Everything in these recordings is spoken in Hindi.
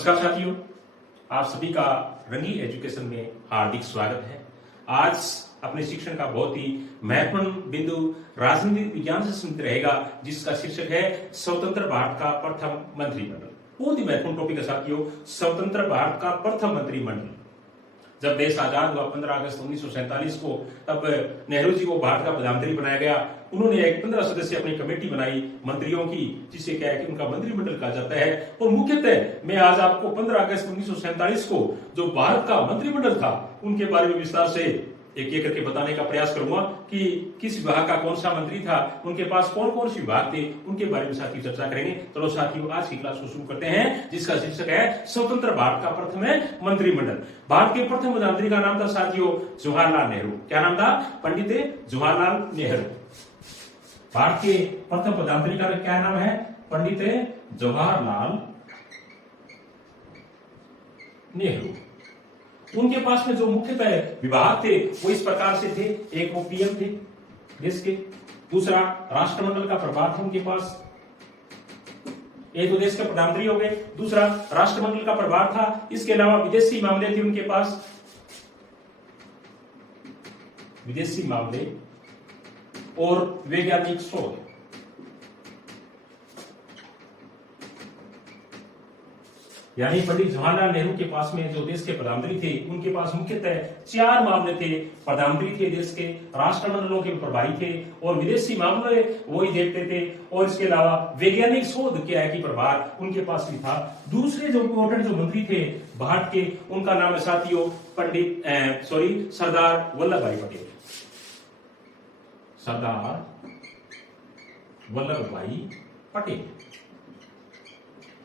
नमस्कार साथियों, आप सभी का रंगी एजुकेशन में हार्दिक स्वागत है। आज अपने शिक्षण का बहुत ही महत्वपूर्ण बिंदु राजनीतिक विज्ञान से संबंधित रहेगा, जिसका शीर्षक है स्वतंत्र भारत का प्रथम मंत्रिमंडल। बहुत ही महत्वपूर्ण टॉपिक है साथियों, स्वतंत्र भारत का प्रथम मंत्रिमंडल। जब देश आजाद हुआ 15 अगस्त 1947 को, तब नेहरू जी को भारत का प्रधानमंत्री बनाया गया। उन्होंने एक 15 सदस्य अपनी कमेटी बनाई मंत्रियों की, जिसे क्या है कि उनका मंत्रिमंडल कहा जाता है। और मुख्यतः मैं आज आपको 15 अगस्त 1947 को जो भारत का मंत्रिमंडल था उनके बारे में विस्तार से एक एक करके बताने का प्रयास करूंगा कि किस विभाग का कौन सा मंत्री था, उनके पास कौन कौन से विभाग थे, उनके बारे में साथियों चर्चा करेंगे। चलो साथियों, आज की क्लास को शुरू करते हैं, जिसका शीर्षक है स्वतंत्र भारत का प्रथम मंत्रिमंडल। भारत के प्रथम प्रधानमंत्री का नाम था साथियों जवाहरलाल नेहरू। क्या नाम था? पंडित जवाहरलाल नेहरू। भारत के प्रथम प्रधानमंत्री का क्या नाम है? पंडित जवाहरलाल नेहरू। उनके पास में जो मुख्यतः विभाग थे वो इस प्रकार से थे। एक वो पीएम थे देश के, दूसरा राष्ट्रमंडल का प्रभार था उनके पास। एक तो देश के प्रधानमंत्री हो गए, दूसरा राष्ट्रमंडल का प्रभार था। इसके अलावा विदेशी मामले थे उनके पास, विदेशी मामले और वैज्ञानिक शोध। यानी पंडित जवाहरलाल नेहरू के पास में जो देश के प्रधानमंत्री थे, उनके पास मुख्यतः 4 मामले थे। प्रधानमंत्री थे देश के, राष्ट्रमंडलों के प्रभारी थे और विदेशी मामले वही देखते थे। और इसके अलावा वैज्ञानिक शोध क्या है कि प्रभार उनके पास भी था। दूसरे जो इम्पोर्टेंट जो मंत्री थे भारत के, उनका नाम है साथियों सरदार वल्लभ भाई पटेल। सरदार वल्लभ भाई पटेल।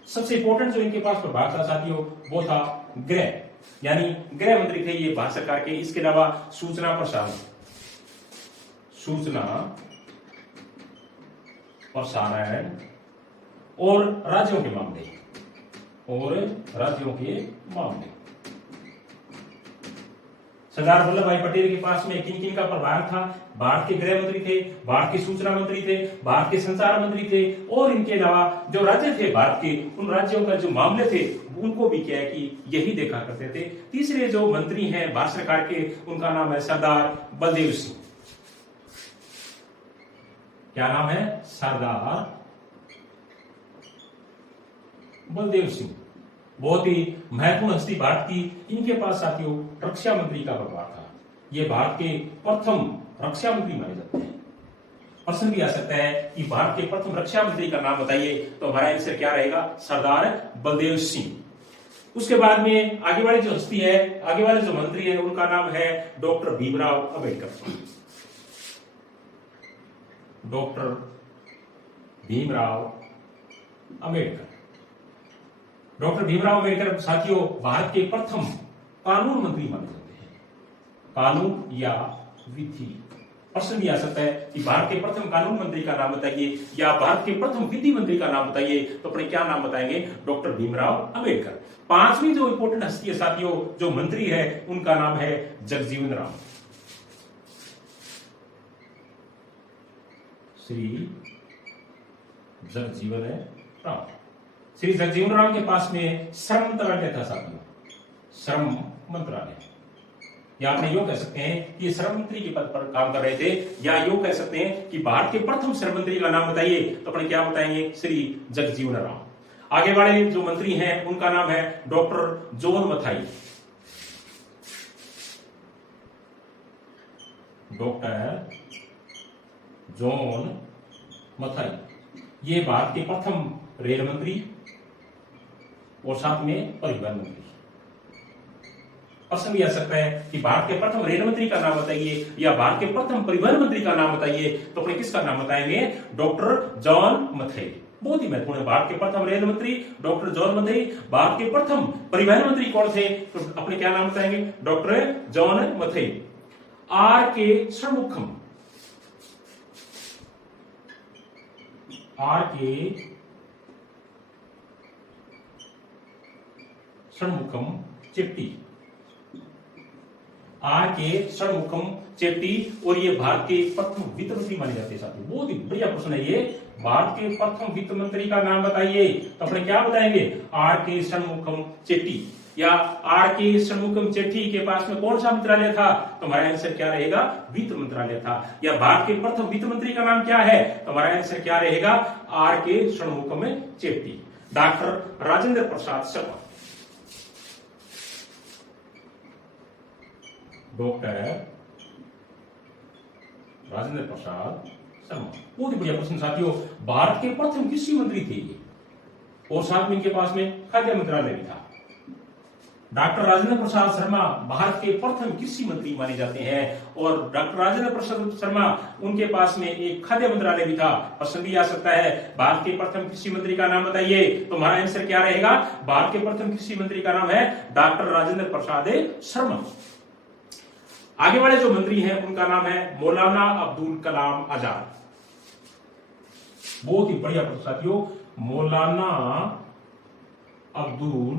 सबसे इंपॉर्टेंट जो इनके पास प्रभाग था साथियों वो था गृह, यानी गृह मंत्री थे ये भारत सरकार के। इसके अलावा सूचना प्रसारण और राज्यों के मामले। सरदार वल्लभ भाई पटेल के पास में किन किन का प्रभार था? भारत के गृह मंत्री थे, भारत के सूचना मंत्री थे, भारत के संचार मंत्री थे और इनके अलावा जो राज्य थे भारत के, उन राज्यों का जो मामले थे उनको भी क्या है कि यही देखा करते थे। तीसरे जो मंत्री हैं भारत सरकार के, उनका नाम है सरदार बलदेव सिंह। क्या नाम है? सरदार बलदेव सिंह। बहुत ही महत्वपूर्ण हस्ती भारत की। इनके पास साथियों रक्षा मंत्री का प्रभार था। ये भारत के प्रथम रक्षा मंत्री माने जाते हैं। प्रश्न भी आ सकता है कि भारत के प्रथम रक्षा मंत्री का नाम बताइए, तो हमारा आंसर क्या रहेगा? सरदार बलदेव सिंह। उसके बाद में आगे वाली जो हस्ती है, आगे वाले जो मंत्री है, उनका नाम है doctor Bhimrao Ambedkar. Doctor Bhimrao Ambedkar. Doctor Bhimrao Ambedkar साथियों भारत के प्रथम कानून मंत्री माने जाते हैं। कानून या विधि। प्रश्न भी आ सकता है कि भारत के प्रथम कानून मंत्री का नाम बताइए या भारत के प्रथम विधि मंत्री का नाम बताइए, तो अपने क्या नाम बताएंगे? डॉक्टर भीमराव अंबेडकर। पांचवी जो इंपोर्टेंट हस्ती है साथियों, जो मंत्री है, उनका नाम है जगजीवन राम। श्री जगजीवन राम। श्री जगजीवन राम के पास में श्रम मंत्रालय था साथियों, श्रम मंत्रालय। या आपने यूं कह सकते हैं कि श्रम मंत्री के पद पर काम कर रहे थे, या यूं कह सकते हैं कि भारत के प्रथम श्रम मंत्री का नाम बताइए, तो अपने क्या बताएंगे? श्री जगजीवन राम। आगे वाले जो मंत्री हैं उनका नाम है doctor John Mathai. Doctor John Mathai. ये भारत के प्रथम रेल मंत्री और साथ में परिवहन मंत्री। प्रश्न भी आ सकता है कि भारत के प्रथम रेल मंत्री का नाम बताइए या भारत के प्रथम परिवहन मंत्री का नाम बताइए, तो अपने किसका नाम बताएंगे? Doctor John Mathai. बहुत ही महत्वपूर्ण है। भारत के प्रथम रेल मंत्री डॉक्टर जॉन मथाई। भारत के प्रथम परिवहन मंत्री कौन थे? तो अपने क्या नाम बताएंगे? Doctor John Mathai. आर के षणमुखम। आर के षणमुखम चिट्टी। आर के षणमुखम चेट्टी और ये भारत के प्रथम वित्त मंत्री माने जाते हैं साथियों। बहुत ही बढ़िया प्रश्न है ये, भारत के प्रथम वित्त मंत्री का नाम बताइए, तो अपने क्या बताएंगे, आर के षणमुखम चेट्टी, या आर के षणमुखम चेट्टी के पास में कौन सा मंत्रालय था, तो हमारा आंसर क्या रहेगा, वित्त मंत्रालय था। या भारत के प्रथम वित्त मंत्री का नाम क्या है, तो हमारा आंसर क्या रहेगा, आर के षणमुखम चेट्टी। डॉक्टर राजेंद्र प्रसाद शर्मा, डॉक्टर राजेंद्र प्रसाद शर्मा, बहुत ही बढ़िया प्रश्न साथियों। भारत के प्रथम कृषि मंत्री थे ये, और साथ में इनके पास में खाद्य मंत्रालय भी था। डॉक्टर राजेंद्र प्रसाद शर्मा भारत के प्रथम कृषि मंत्री माने जाते हैं, और डॉक्टर राजेंद्र प्रसाद शर्मा उनके पास में एक खाद्य मंत्रालय भी था। प्रश्न भी आ सकता है, भारत के प्रथम कृषि मंत्री का नाम बताइए, तो हमारा आंसर क्या रहेगा, भारत के प्रथम कृषि मंत्री का नाम है डॉक्टर राजेंद्र प्रसाद शर्मा। आगे वाले जो मंत्री हैं उनका नाम है मौलाना अब्दुल कलाम आजाद। बहुत ही बढ़िया प्रश्न साथियों, मौलाना अब्दुल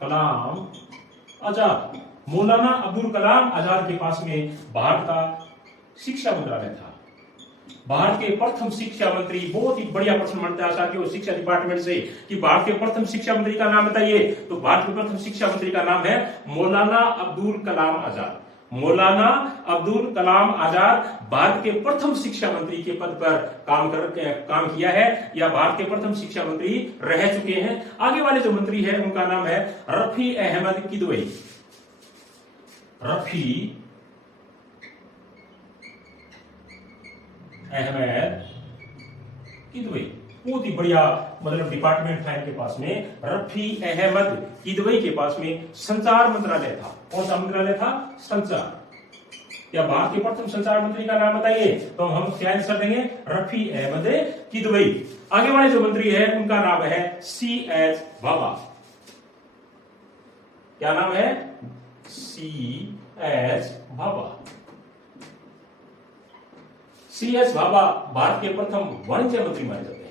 कलाम आजाद। मौलाना अब्दुल कलाम आजाद के पास में भारत का शिक्षा मंत्रालय था। भारत के प्रथम शिक्षा मंत्री, बहुत ही बढ़िया प्रश्न बनता है साथियों शिक्षा डिपार्टमेंट से कि भारत के प्रथम शिक्षा मंत्री का नाम बताइए, तो भारत के प्रथम शिक्षा मंत्री का नाम है मौलाना अब्दुल कलाम आजाद। मौलाना अब्दुल कलाम आजाद भारत के प्रथम शिक्षा मंत्री के पद पर काम किया है, या भारत के प्रथम शिक्षा मंत्री रह चुके हैं। आगे वाले जो मंत्री हैं उनका नाम है रफी अहमद किदवई। रफी अहमद किदवई, बहुत ही बढ़िया मतलब डिपार्टमेंट था इनके पास में। रफी अहमद किदवई के पास में संचार मंत्रालय था। कौन सा मंत्रालय था, संचार। या भारत के प्रथम संचार मंत्री का नाम बताइए, तो हम क्या आंसर देंगे, रफी अहमद किदवई। आगे वाले जो मंत्री है उनका नाम है CH भाभा। क्या नाम है, CH भाभा। CH भाभा भारत के प्रथम वाणिज्य मंत्री माने जाते हैं।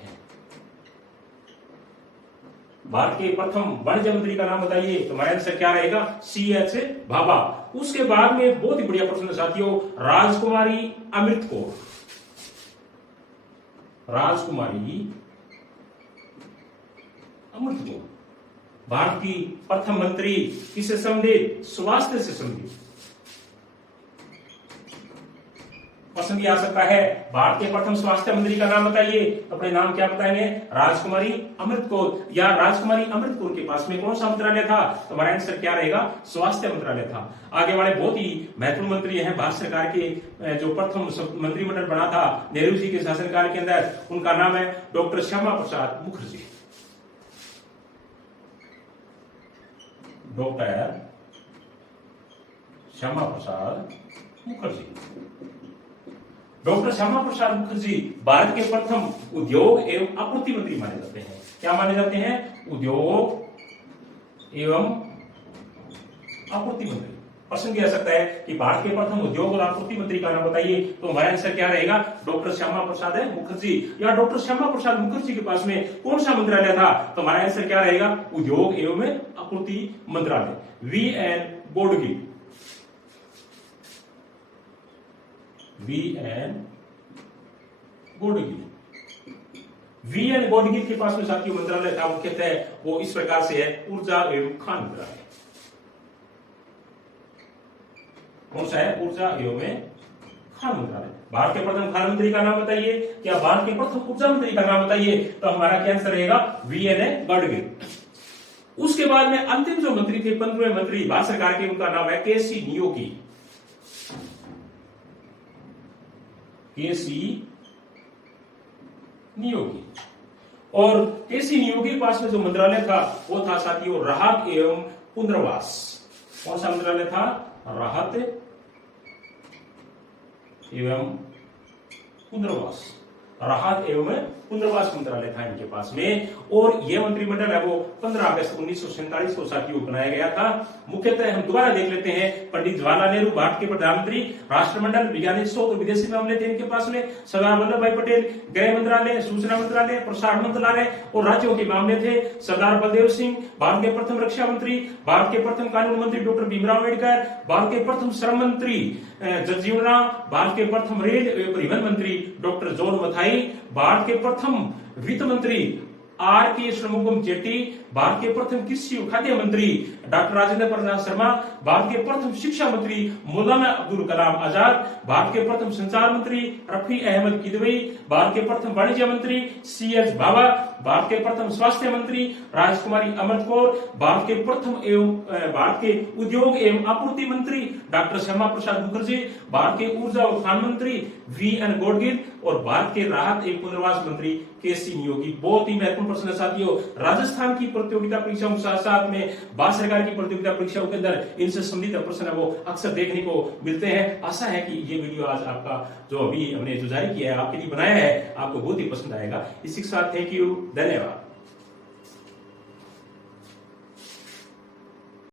भारत के प्रथम वाणिज्य मंत्री का नाम बताइए, तो हमारा आंसर क्या रहेगा, CH भाभा। उसके बाद में बहुत ही बढ़िया प्रश्न साथियों, राजकुमारी अमृत कौर। राजकुमारी अमृत कौर भारत की प्रथम मंत्री, किससे संबंधित, स्वास्थ्य से संबंधित। प्रश्न भी आ सकता है, भारत के प्रथम स्वास्थ्य मंत्री का नाम बताइए, तो अपने नाम क्या बताएंगे, राजकुमारी अमृत कौर। या राजकुमारी अमृत कौर के पास में कौन सा मंत्रालय था, तो हमारा आंसर क्या रहेगा, स्वास्थ्य मंत्रालय था। आगे वाले बहुत ही महत्वपूर्ण मंत्री हैं भारत सरकार के, जो प्रथम मंत्रिमंडल बना था नेहरू जी के शासनकाल के अंदर, उनका नाम है doctor Shyama Prasad Mukherjee. Doctor Shyama Prasad Mukherjee. Doctor Shyama Prasad Mukherjee Bharat के प्रथम उद्योग एवं आपूर्ति मंत्री माने जाते हैं। क्या माने जाते हैं, उद्योग एवं आपूर्ति मंत्री। प्रश्न भी आ सकता है कि भारत के प्रथम उद्योग और आपूर्ति मंत्री का नाम बताइए, तो हमारा आंसर क्या रहेगा, डॉक्टर श्यामा प्रसाद मुखर्जी। या डॉक्टर श्यामा प्रसाद मुखर्जी के पास में कौन सा मंत्रालय था, तो हमारा आंसर क्या रहेगा, उद्योग एवं आपूर्ति मंत्रालय। VN बोडगी। VN बोडगी। VN बोडगी के पास में साथियों मंत्रालय था, मुख्यतः वो इस प्रकार से है, ऊर्जा एवं खान मंत्रालय। कौन सा है, ऊर्जा एवं खान मंत्रालय। भारत के प्रथम खान मंत्री का नाम बताइए, क्या भारत के प्रथम ऊर्जा मंत्री का नाम बताइए, तो हमारा क्या आंसर रहेगा, VN बोडगी। उसके बाद में अंतिम जो मंत्री थे, 15वें मंत्री भारत सरकार के, उनका नाम है KC नियोगी। KC नियोगी। और KC नियोगी के पास में जो मंत्रालय था वो था साथियों राहत एवं पुनर्वास। कौन सा मंत्रालय था, राहत एवं पुनर्वास। राहत एवं पुनर्वास मंत्रालय था इनके पास में। और यह मंत्रिमंडल है वो 15 अगस्त 1947 को साथियों बनाया गया था। मुख्यतः हम दोबारा देख लेते हैं, पंडित जवाहरलाल नेहरू भारत के प्रधानमंत्री, राष्ट्रमंडल, वैज्ञानिक शोध और विदेशी मामले थे इनके पास में, सरदार वल्लभ भाई पटेल गृह मंत्रालय, सूचना मंत्रालय, प्रसारण मंत्रालय और राज्यों के मामले थे, सरदार बलदेव सिंह भारत के प्रथम रक्षा मंत्री, भारत के प्रथम कानून मंत्री डॉक्टर भीमराव अम्बेडकर, भारत के प्रथम श्रम मंत्री जगजीवन राम, भारत के प्रथम रेल एवं परिवहन मंत्री डॉक्टर जॉन मथाई, भारत के प्रथम वित्त मंत्री R.K. षणमुगम चेट्टी, भारत के प्रथम कृषि और खाद्य मंत्री डॉक्टर राजेंद्र प्रसाद शर्मा, भारत के प्रथम शिक्षा मंत्री मौलाना अब्दुल कलाम आजाद, भारत के प्रथम संचार मंत्री रफी अहमद किदवई, भारत के प्रथम वाणिज्य मंत्री C.H. भाभा, भारत के प्रथम स्वास्थ्य मंत्री राजकुमारी अमृत कौर, भारत के प्रथम भारत के उद्योग एवं आपूर्ति मंत्री डॉक्टर श्यामा प्रसाद मुखर्जी, भारत के ऊर्जा और खान मंत्री V.N. गॉडगिल और भारत के राहत एवं पुनर्वास मंत्री के.सी. नियोगी। बहुत ही महत्वपूर्ण प्रश्न है साथियों। राजस्थान की प्रतियोगिता परीक्षाओं के साथ साथ में भारत सरकार की प्रतियोगिता परीक्षाओं के अंदर इनसे संबंधित प्रश्न है वो अक्सर देखने को मिलते हैं। आशा है कि ये वीडियो आज आपका जो अभी हमने जो जारी किया है आपके लिए बनाया है आपको बहुत ही पसंद आएगा। इसी के साथ थैंक यू, धन्यवाद।